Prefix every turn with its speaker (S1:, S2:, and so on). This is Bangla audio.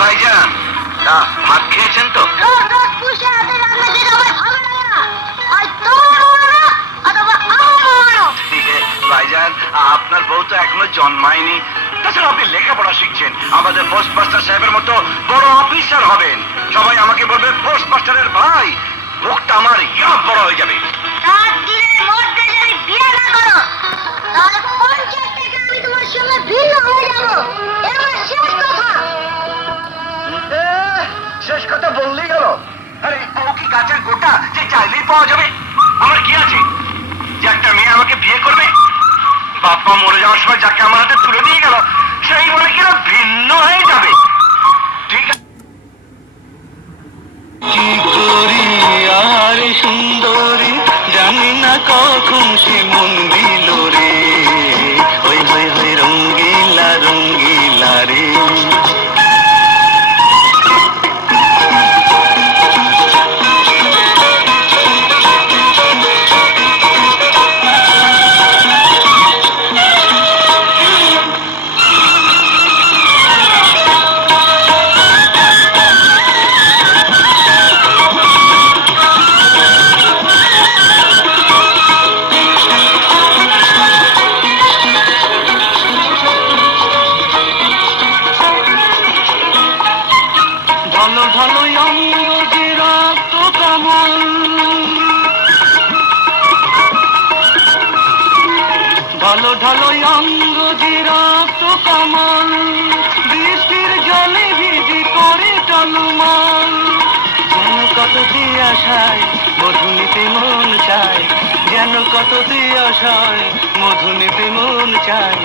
S1: ভাইজান? তা ভাত খেয়েছেন তো? ভাইজান আপনার বউ তো এখনও জন্মায়নি। তাছাড়া আপনি লেখাপড়া শিখছেন। আমাদের পোস্ট মাস্টার সাহেবের মতো বড় অফিসার হবেন। সবাই আমাকে বলবে পোস্ট মাস্টারের ভাই মুখটা আমার ইয়া বড় হয়ে যাবে। পাওয়া যাবে? আমার কি আছে? যে একটা মেয়ে আমাকে বিয়ে করবে? বাপ মরে যাওয়ার সময় যাকে আমার হাতে তুলে দিয়ে গেল, সেই মনে কিনা ভিন্ন হয়ে যাবে। ঠিক আছে।
S2: সুন্দরী, জানি না কখন সে মন দিল রে। ঢল ঢল অঙ্গ রক্ত কমল। ঢল ঢল অঙ্গ রক্ত কমল। বৃষ্টির জলে ভিজি করে টলমল। যেন কত আশায় মধু নিতে মন চায়। যেন কত আশায় মধু নিতে মন চায়।